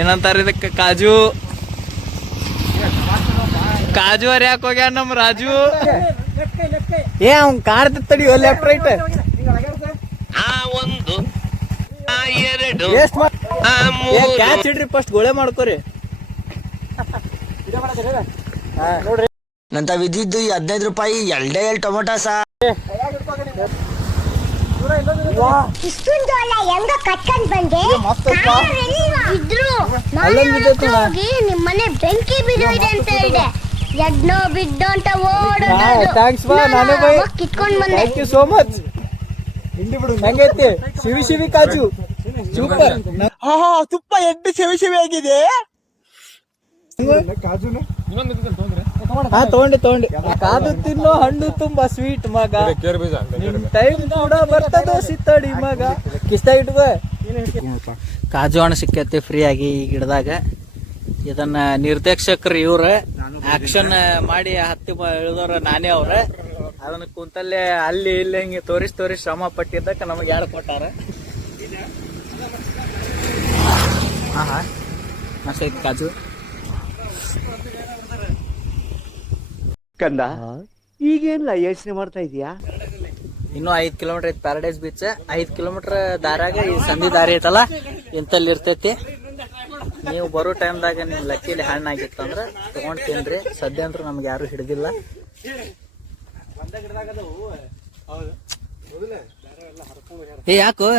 ಏನಂತಾರ ಇದಕ್ಕೆ ಕಾಜು ಕಾಜು ಅವ್ರ ಯಾಕೆ ಹೋಗ್ಯಾರ ನಮ್ ರಾಜು ಅವ್ನ್ ಕಾರ್ ತಡಿ ಲೆಫ್ಟ್ ರೈಟ್ ಕ್ಯಾಚ್ ಇಡ್ರಿ ಫಸ್ಟ್ ಗೋಳೆ ಮಾಡ್ಕೋರಿ ನೋಡ್ರಿ ನಂತ ವಿಧಿದ್ದು 15 ರೂಪಾಯಿ ಎರಡೇ ಟೊಮೊಟೊ ಸಾ ಇಷ್ಟೊಂದು ಹೆಂಗ ಕಟ್ಕೊಂಡ್ ಬಂದೆ ಹೋಗಿ ನಿಮ್ಮನೆ ಬೆಂಕಿ ಬಿದ್ದೋಯ್ದೆ ಅಂತ ಹೇಳಿದೆ ಎಡ್ನೋ ಬಿದ್ದೋ ಅಂತ ಓಡೋದು ಕಿತ್ಕೊಂಡ್ ಬಂದೆ. Thank you so much. ಹೆಂಗೈತಿ ಶಿವಿ ಶಿವಿ ಕಾಜು ಸೂಪರ್. ತುಪ್ಪ ಎಡ್ಡು ಶಿವಿ ಶಿವಿ ಆಗಿದೆ. ತಗೊಂಡಿ ಕಾದು ತಿನ್ನೋ ಹಣ್ಣು ತುಂಬಾ ಸ್ವೀಟ್ ಮಗ. ಟೈಮ್ ಕೂಡ ಬರ್ತದ ಸಿತ್ತಡಿ ಮಗ. ಕಿಸ್ತ ಇಟ್ಕೋ. ಕಾಜು ಹಣ್ಣು ಸಿಕ್ಕೈತಿ ಫ್ರೀ ಆಗಿ ಈ ಗಿಡದಾಗ. ಇದನ್ನ ನಿರ್ದೇಶಕರು ಇವ್ರ ಆಕ್ಷನ್ ಮಾಡಿ ಹತ್ತಿ ಇಳಿದವ್ರ ನಾನೇ ಅವ್ರ. ಅದನ್ನ ಕುಂತಲ್ಲೇ ಅಲ್ಲಿ ಇಲ್ಲಿ ಹಿಂಗೆ ತೋರಿಸಿ ಶ್ರಮ ಪಟ್ಟಿದ್ದಕ್ಕೆ ನಮಗೆ ಯಾರು ಕೊಟ್ಟಾರ. ಮಸ್ತ್ ಐತಿ ಕಾಜು. ಕಂದ ಈಗೇನಿಲ್ಲ ಯೋಚನೆ ಮಾಡ್ತಾ ಇದೀಯಾ? ಇನ್ನು 5 ಕಿಲೋಮೀಟರ್ ಐತಿ ಪ್ಯಾರಡೈಸ್ ಬೀಚ್. 5 ಕಿಲೋಮೀಟರ್ ದಾರಾಗ ಈ ಸಂಧಿ ದಾರಿ ಐತಲ್ಲ ಇಂತಲ್ಲಿ ಇರ್ತೈತಿ. ನೀವು ಬರೋ ಟೈಮ್ದಾಗ ನಿಮ್ ಲಕ್ಕಿಲಿ ಹಣ್ಣು ಆಗಿತ್ತಂದ್ರ ತಗೊಂಡ್ ತಿನ್ರಿ. ಸದ್ಯ ಅಂತೂ ನಮ್ಗೆ ಯಾರು ಹಿಡಿದಿಲ್ಲ. ಯಾಕೋ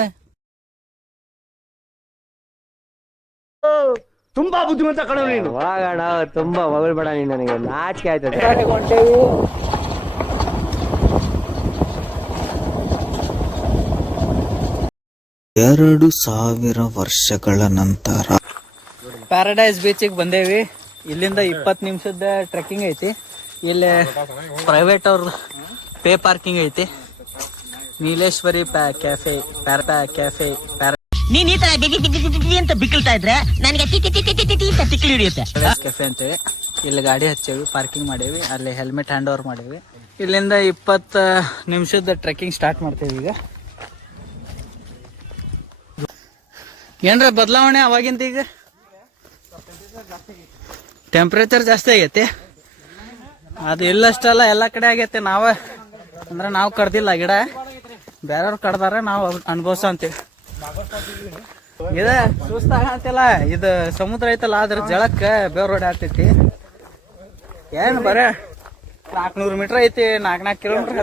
ತುಂಬಾ ಬುದ್ಧಿವಂತ ಕಣ ನೀನು. ಹೋಗೋಣ ತುಂಬಾ ಮಗಳ್ಬೇಡ ನೀನು, ನನಗೆ ನಾಚಿಕೆ ಆಯ್ತದೆ. 2000 ವರ್ಷಗಳ ನಂತರ ಪ್ಯಾರಡೈಸ್ ಬೀಚಿಗೆ ಬಂದೇವಿ. ಇಲ್ಲಿಂದ 20 ನಿಮಿಷದ ಟ್ರೆಕ್ಕಿಂಗ್ ಐತಿ. ಇಲ್ಲಿ ಪ್ರೈವೇಟ್ ಅವ್ರ ಪೇ ಪಾರ್ಕಿಂಗ್ ಐತಿ. ನೀಲೇಶ್ವರಿ ಕ್ಯಾಫೆ ಕ್ಯಾಫೆ ನೀನ್ ಈ ತರ ಅಂತ ಬಿಕ್ಕಳ್ತಾ ಇದ್ರೆ ನನಗೆ ತಿಕ್ಕಲಿ ಹಿಡಿಯುತ್ತೆ. ಕೆಫೆ ಅಂತೇಳಿ ಇಲ್ಲಿ ಗಾಡಿ ಹಚ್ಚೇವಿ, ಪಾರ್ಕಿಂಗ್ ಮಾಡೇವಿ. ಅಲ್ಲಿ ಹೆಲ್ಮೆಟ್ ಹ್ಯಾಂಡ್ ಓವರ್ ಮಾಡೇವಿ. ಇಲ್ಲಿಂದ 20 ನಿಮಿಷದ ಟ್ರೆಕ್ಕಿಂಗ್ ಸ್ಟಾರ್ಟ್ ಮಾಡ್ತೇವಿ. ಈಗ ಏನ್ರ ಬದಲಾವಣೆ ಅವಾಗಿಂತ ಈಗ ಟೆಂಪ್ರೇಚರ್ ಜಾಸ್ತಿ ಆಗೈತಿ. ಅದು ಇಲ್ಲಷ್ಟಲ್ಲ ಎಲ್ಲ ಕಡೆ ಆಗೈತಿ. ನಾವು ಕಡ್ದಿಲ್ಲ ಗಿಡ, ಬೇರೆಯವ್ರು ಕಡ್ದಾರ, ನಾವು ಅನುಭವಿಸೋ ಅಂತೀವಿ. ಇದ ಸುಸ್ತಾಗಂತಿಲ್ಲ. ಇದು ಸಮುದ್ರ ಐತಲ್ಲ, ಅದ್ರ ಜಳಕ್ಕ ಬೇರೋಡಿ ಆಗ್ತೈತಿ. ಏನ್ ಬರೇ 400 ಮೀಟರ್ ಐತಿ. 4 ಕಿಲೋಮೀಟರ್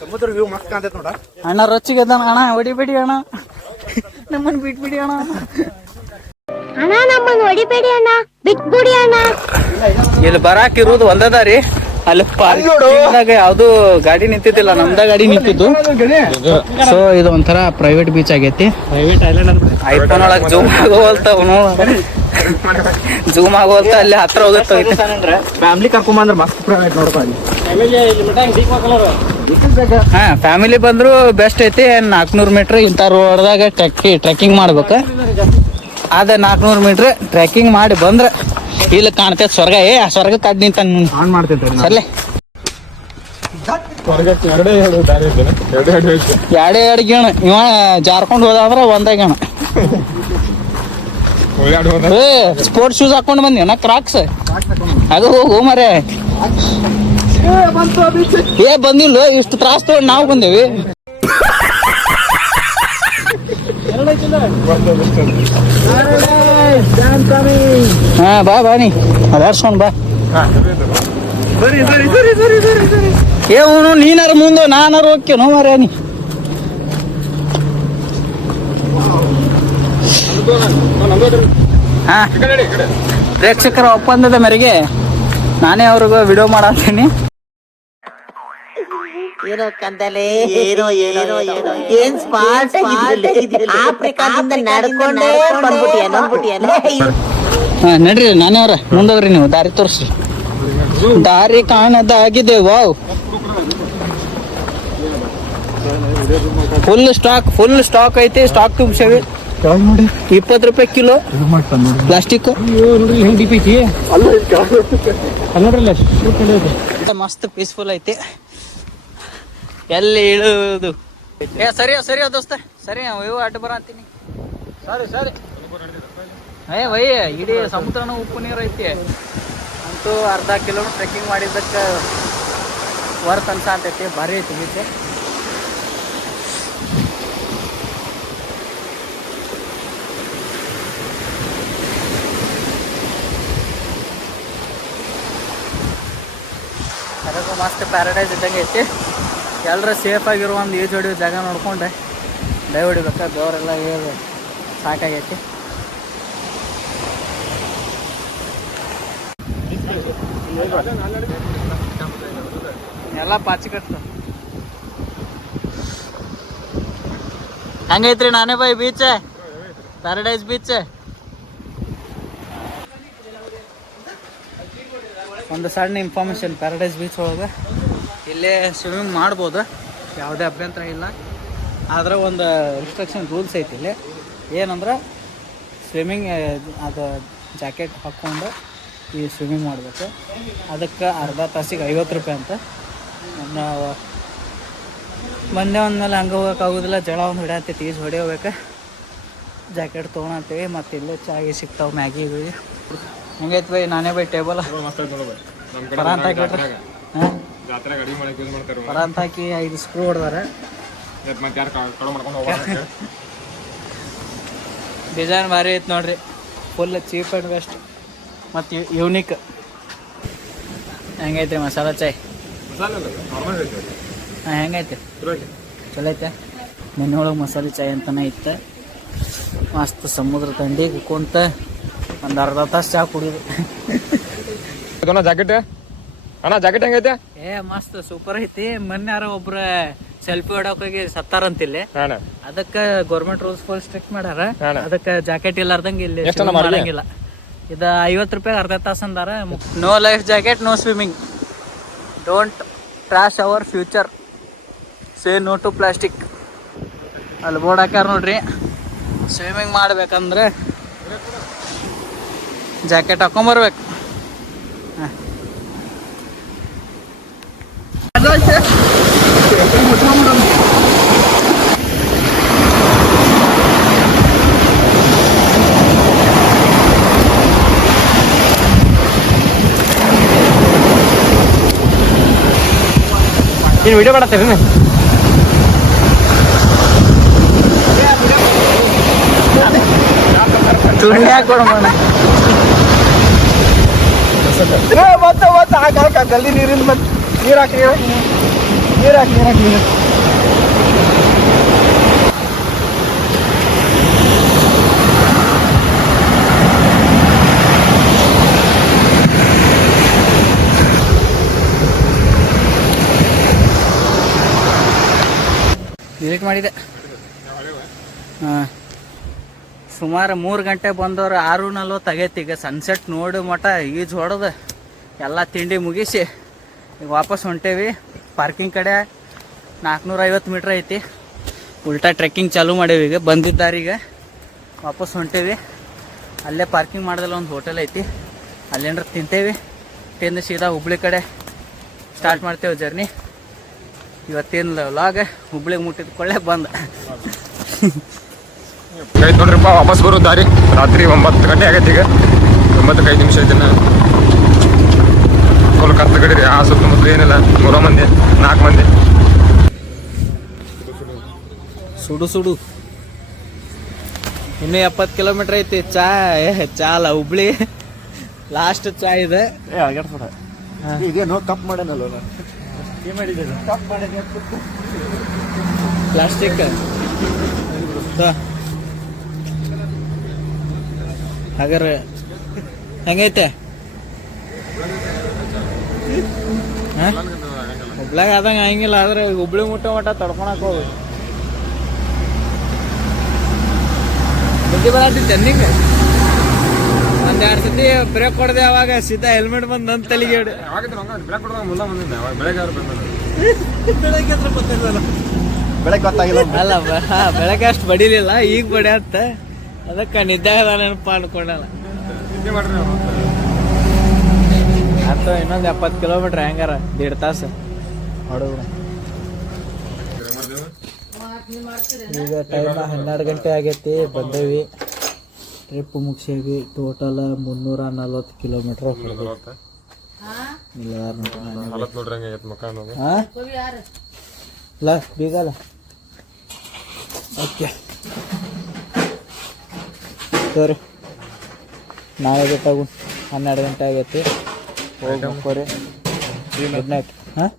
ಸಮುದ್ರ ವ್ಯೂ ಮಸ್ತ್ ಕಾಣ್ತೈತೆ ನೋಡ. ಅಣ್ಣ ರೊಚ್ಚಿಗೆ ಅಣ್ಣ ಹೊಡಿಬೇಡಿ ಅಣ್ಣ, ನಮ್ಮನ್ ಬಿಟ್ಬಿಡಿ ಅಣ್ಣ. ಅಣ್ಣ ನಮ್ಮನ್ನ ಹೊಡಿಬೇಡಿ ಅಣ್ಣ, ಬಿಟ್ಬಿಡಿ ಅಣ್ಣ. ಇಲ್ಲಿ ಬರಾಕ್ ಇರುವುದು ಒಂದದಾರಿ. ಅಲ್ಲಿ ಪಾರ್ಕಿಂಗ್ ಯಾವ್ದು ಗಾಡಿ ನಿಂತಿದ್ದಿಲ್ಲ, ನಮ್ದ ಗಾಡಿ ನಿಂತಿದ್ದು. ಸೊ ಇದು ಒಂಥರ ಪ್ರೈವೇಟ್ ಬೀಚ್ ಆಗೈತಿ. ಐಫೋನ್ ಒಳಗ್ ಜೂಮ್ ಆಗೋಲ್ತ ಅಲ್ಲಿ ಹತ್ರ ಹೋಗುತ್ತೆ. ಫ್ಯಾಮಿಲಿ ಕರ್ಕೊಂಬಂದ್ರೆ ಮಸ್ತ್ ಪ್ರೈವೇಟ್ ನೋಡ್ಕೊಂಡು. ಹಾ ಫ್ಯಾಮಿಲಿ ಬಂದ್ರು ಬೆಸ್ಟ್ ಐತಿ. 400 ಮೀಟರ್ ಇಂಥ ರೋಡ್ದಾಗ ಟ್ರೆಕ್ಕಿಂಗ್ ಮಾಡ್ಬೇಕು. ಅದ 400 ಮೀಟರ್ ಟ್ರೆಕ್ಕಿಂಗ್ ಮಾಡಿ ಬಂದ್ರ ಇಲ್ಲಿ ಕಾಣ್ತೈತಿ ಸ್ವರ್ಗ. ಆ ಸ್ವರ್ಗ ಕಡ್ ನಿಂತ ಸರ್ಲೆ ಎರಡೇ ಗೇಣ. ಇವ ಜಾರ್ಕೊಂಡ್ ಹೋದಾದ್ರ ಒಂದೇ ಗೇಣ. ಸ್ಪೋರ್ಟ್ಸ್ ಶೂಸ್ ಹಾಕೊಂಡ್ ಬಂದಿವ ಕ್ರಾಕ್ಸ್. ಅದು ಹೋಗು ಮರೆ. ಬಂದಿಲ್ಲ, ಇಷ್ಟು ತ್ರಾಸ್ ತಗೊಂಡು ನಾವು ಬಂದೇವಿ. ಹಾ ಬಾ ನೀ ಅದಾರ್ಸ್ಕೊಂಡ್ ಬಾ. ಏನು ನೀನಾರ ಮುಂದೆ ನಾನಾರ ಹೋಗ್ಯನೋ ಮರ. ನೀ ಹಾ ಪ್ರೇಕ್ಷಕರ ಒಪ್ಪಂದದ ಮೇರೆಗೆ ನಾನೇ ಅವ್ರಿಗೆ ವಿಡಿಯೋ ಮಾಡತ್ತೀನಿ. ಏನೋ ಕಂದಲೆ ಏನ್ ಸ್ಮಾರ್ಟ್ ಆಫ್ರಿಕಾದಿಂದ ನಡ್ಕೊಂಡೇ ಬಂದ್ಬಿಟ್ಟಿಯಲ್ಲ. ಹಾ ನಡ್ರಿ, ನಾನೇ ಅವ್ರ ಮುಂದವ್ರಿ. ನೀವು ದಾರಿ ತೋರಿಸ್ರಿ. ದಾರಿ ಕಾಣದಾಗಿದೆ. ವಾವ್, ಫುಲ್ ಸ್ಟಾಕ್ ಐತಿ. ಸ್ಟಾಕ್ ತುಂಬಿಸೇವಿ. 20 ರೂಪಾಯಿ ಕಿಲೋ ಪ್ಲಾಸ್ಟಿಕ್. ಮಸ್ತ್ ಪೀಸ್ಫುಲ್ ಐತಿ. ಎಲ್ಲಿ ಇಳುವುದು ಸರಿ ದೋಸ್ತ ಸರಿ ಇವು ಅಡ್ಡ ಬರ ಅಂತೀನಿ. ಸರಿ ವೈ ಇಡೀ ಸಮುದ್ರನೂ ಉಪ್ಪು ನೀರು ಐತಿ. ಅಂತೂ ಅರ್ಧ ಕಿಲೋಮೀಟರ್ ಟ್ರೆಕ್ಕಿಂಗ್ ಮಾಡಿದ್ದಕ್ಕೆ ವರ್ತ್ ಅನ್ಸಾತೈತಿ. ಭಾರಿ ಐತಿ ಬೀಚ್. ಅದಕ್ಕೂ ಮಸ್ತ್ ಪ್ಯಾರಡೈಸ್ ಇದ್ದಂಗೆ ಐತಿ. ಎಲ್ಲರೂ ಸೇಫಾಗಿರೋ ಒಂದು ಈಜು ಹೊಡಿಯೋ ಜಾಗ ನೋಡ್ಕೊಂಡೆ ಡೈ ಹೊಡಿಬೇಕಾ. ದೇವರೆಲ್ಲ ಹೇಳಿ ಸಾಕಾಗೈತಿ. ಎಲ್ಲ ಪಾಚಿ ಕಟ್ತ. ಹೆಂಗೈತ್ರಿ ನಾನೇ ಬಾಯ್ ಬೀಚ್, ಪ್ಯಾರಡೈಸ್ ಬೀಚ್. ಒಂದು ಸಣ್ಣ ಇನ್ಫಾರ್ಮೇಶನ್, ಪ್ಯಾರಡೈಸ್ ಬೀಚ್ ಒಳಗೆ ಇಲ್ಲೇ ಸ್ವಿಮ್ಮಿಂಗ್ ಮಾಡ್ಬೋದು, ಯಾವುದೇ ಅಭ್ಯಂತರ ಇಲ್ಲ. ಆದ್ರೆ ಒಂದು ರಿಸ್ಟ್ರಿಕ್ಷನ್ ರೂಲ್ಸ್ ಐತಿ ಇಲ್ಲಿ. ಏನಂದ್ರೆ ಸ್ವಿಮ್ಮಿಂಗ್ ಅದು ಜಾಕೆಟ್ ಹಾಕ್ಕೊಂಡು ಈ ಸ್ವಿಮ್ಮಿಂಗ್ ಮಾಡಬೇಕು. ಅದಕ್ಕೆ ಅರ್ಧ ತಾಸಿಗೆ 50 ರೂಪಾಯಿ ಅಂತ. ನಾವು ಮೊನ್ನೆ ಒಂದ್ಮೇಲೆ ಹಂಗೆ ಹೋಗೋಕ್ಕಾಗೋದಿಲ್ಲ, ಜಳ ಒಂದು ಹೊಡೆಯಂತೈತಿ, ಈಜು ಹೊಡೆಯೋಬೇಕು. ಜಾಕೆಟ್ ತೊಗೊಳಂತೀವಿ. ಮತ್ತು ಇಲ್ಲೇ ಚಾಯಿ ಸಿಗ್ತಾವೆ, ಮ್ಯಾಗಿ ಇವಿ. ಹೆಂಗೈತೆ ಬೈ ನಾನೇ ಬೈ ಟೇಬಲ್ ಪರ ಅಂತ ಹಾಕಿಟ್ರೆ ಪರ ಅಂತ ಹಾಕಿ 5 ಸ್ಕ್ರೂ ಹೊಡೆದಾರೆ. ಡಿಸೈನ್ ಭಾರಿ ಐತೆ ನೋಡ್ರಿ, ಫುಲ್ ಚೀಪ್ ಆ್ಯಂಡ್ ಬೆಸ್ಟ್ ಮತ್ತು ಯೂನಿಕ್. ಹೆಂಗೈತೆ ಮಸಾಲ ಚಾಯ್? ಹಾಂ ಹೆಂಗೈತೆ? ಚಲೋ ಐತೆ. ಮನೆ ಒಳಗೆ ಮಸಾಲೆ ಚಾಯ್ ಅಂತಲೇ ಇತ್ತು. ಮಸ್ತ್ ಸಮುದ್ರ ದಂಡಿಗೆ ಕುಂತ ಒಂದು ಅರ್ಧ ತಾಸು ಚಾ ಕುಡಿದು. ಜಾಕೆಟ್ ಅಣ್ಣ, ಜಾಕೆಟ್ ಹೆಂಗೈತೆ? ಮಸ್ತ್ ಸೂಪರ್ ಐತಿ. ಮೊನ್ನೆ ಯಾರೋ ಒಬ್ರ ಸೆಲ್ಫಿ ಹೊಡಕ್ ಹೋಗಿ ಸತ್ತಾರಂತಿಲ್ಲಿ. ಅದಕ್ಕೆ ಗೌರ್ಮೆಂಟ್ ರೂಲ್ಸ್ ಫುಲ್ ಸ್ಟ್ರಿಕ್ಟ್ ಮಾಡ್ಯಾರ. ಅದಕ್ಕೆ ಜಾಕೆಟ್ ಇಲ್ಲಾರ್ದಂಗೆ ಇಲ್ಲಿ ಮಾಡಂಗಿಲ್ಲ. ಇದು 50 ರೂಪಾಯಿ ಅರ್ಧ ತಾಸು ಅಂದಾರ. No life jacket, no swimming. Don't trash our future, say no to plastic. ಅಲ್ಲಿ ಬೋರ್ಡ್ ಹಾಕ್ಯಾರ ನೋಡ್ರಿ. ಸ್ವಿಮ್ಮಿಂಗ್ ಮಾಡ್ಬೇಕಂದ್ರೆ ಜಾಕೆಟ್ ಹಾಕೊಂಬರ್ಬೇಕು. ನೀನು ವಿಡಿಯೋ ಮಾಡತ್ತೀರಿ? ಗಲ್ಲಿ ನೀರಿಂದ ನೀರು ಹಾಕಿ ಡಿಲೀಟ್ ಮಾಡಿದೆ. ಹಾಂ, ಸುಮಾರು 3 ಗಂಟೆ ಬಂದವ್ರು 6:40 ಆಗೈತಿ. ಈಗ ಸನ್ಸೆಟ್ ನೋಡಿ ಮಟ ಈಜು ಹೊಡೆದು ಎಲ್ಲ ತಿಂಡಿ ಮುಗಿಸಿ ಈಗ ವಾಪಸ್ ಹೊಂಟೇವಿ. ಪಾರ್ಕಿಂಗ್ ಕಡೆ 450 ಮೀಟ್ರ್ ಐತಿ. ಉಲ್ಟಾ ಟ್ರೆಕ್ಕಿಂಗ್ ಚಾಲೂ ಮಾಡೇವಿ. ಈಗ ಬಂದಿದ್ದಾರೀಗ ವಾಪಸ್ ಹೊಂಟೇವಿ. ಅಲ್ಲೇ ಪಾರ್ಕಿಂಗ್ ಮಾಡ್ದಲ್ಲ ಒಂದು ಹೋಟೆಲ್ ಐತಿ, ಅಲ್ಲೇನ್ರ ತಿಂತೇವಿ. ತಿಂದು ಸೀದಾ ಹುಬ್ಳಿ ಕಡೆ ಸ್ಟಾರ್ಟ್ ಮಾಡ್ತೇವೆ ಜರ್ನಿ. ಇವತ್ತಿನ ವ್ಲಾಗ್ ಹುಬ್ಳಿಗೆ ಮುಟ್ಟಿದ ಕೊಳ್ಳೆ ಬಂದ ನೋಡ್ರಿಪ್ಪ. ವಾಪಸ್ ಬರೋ ದಾರಿ ರಾತ್ರಿ 9 ಗಂಟೆ ಆಗೈತಿ. ಈಗ 9:05 ನಿಮಿಷ ಐತಿನ. ಫುಲ್ ಕತ್ತು ಗಡಿ ರೀ. ಆ ಸುತ್ತಮುತ್ತ ಏನಿಲ್ಲ, 3 ಮಂದಿ 4 ಮಂದಿ. ಸುಡು ಇನ್ನೂ 70 ಕಿಲೋಮೀಟರ್ ಐತಿ. ಚಾ ಅಲ್ಲ, ಹುಬ್ಳಿ ಲಾಸ್ಟ್ ಚಾ ಇದೆ. ಇದೇನೋ ಕಪ್ ಮಾಡೇನಲ್ಲ, ಪ್ಲಾಸ್ಟಿಕ್ ಹಾಗಾರೆ ಹೆಂಗೈತೆ? ಹುಬ್ಳ್ಯಾಗ ಆದಂಗೆ ಹಂಗಿಲ್ಲ. ಆದ್ರೆ ಹುಬ್ಳಿ ಮಟ್ಟ ತಡ್ಕೊಳಕ್ ಹೋಗಿ ಬುದ್ಧಿ ಬರತ್ತಿತ್ತು ನಿಂಗೆ. ಒಂದೆರಡು ಸತಿ ಬ್ರೇಕ್ ಹೊಡೆದೆ, ಅವಾಗ ಸೀದಾ ಹೆಲ್ಮೆಟ್ ಬಂದು ನನ್ನ ತಲೆಗೆ ಹೊಡೆ. ಬೆಳಗ್ಗೆ ಗೊತ್ತಾಗಿಲ್ಲ. ಅಲ್ಲ ಬೆಳಗ್ಗೆ ಅಷ್ಟು ಬಡಿಲಿಲ್ಲ, ಈಗ ಬಡಿಯತ್ತ. ಅದಕ್ಕೆ ನಿದ್ದೆ ನೆನಪು ಅನ್ಕೊಂಡಲ್ಲ ನಿದ್ದೆ ಮಾಡ್ರಿ ನಾವು. ಅಥವಾ ಇನ್ನೊಂದು 70 ಕಿಲೋಮೀಟ್ರ್ ಹೆಂಗಾರ 1.5 ತಾಸು ಹೊಡೋದು. ಈಗ ಟೈಮ್ 12 ಗಂಟೆ ಆಗೈತಿ. ಬಂದೇವಿ, ಟ್ರಿಪ್ ಮುಗಿಸೇವಿ. ಟೋಟಲ್ 340 ಕಿಲೋಮೀಟ್ರ್ ಹಾಲತ್ ನೋಡ್ರಿ ಹಂಗೆ ಮಕ್ಕ ಅನ್ನೋದು. ಇಲ್ಲ ಬೀಗಲ್ಲ. ಓಕೆ ಸರಿ, ನಾಳೆ ಬೇಕಾಗು. 12 ಗಂಟೆ ಆಗೈತಿ. ಹೋಗಿ ಗುಡ್ ನೈಟ್. ಹಾಂ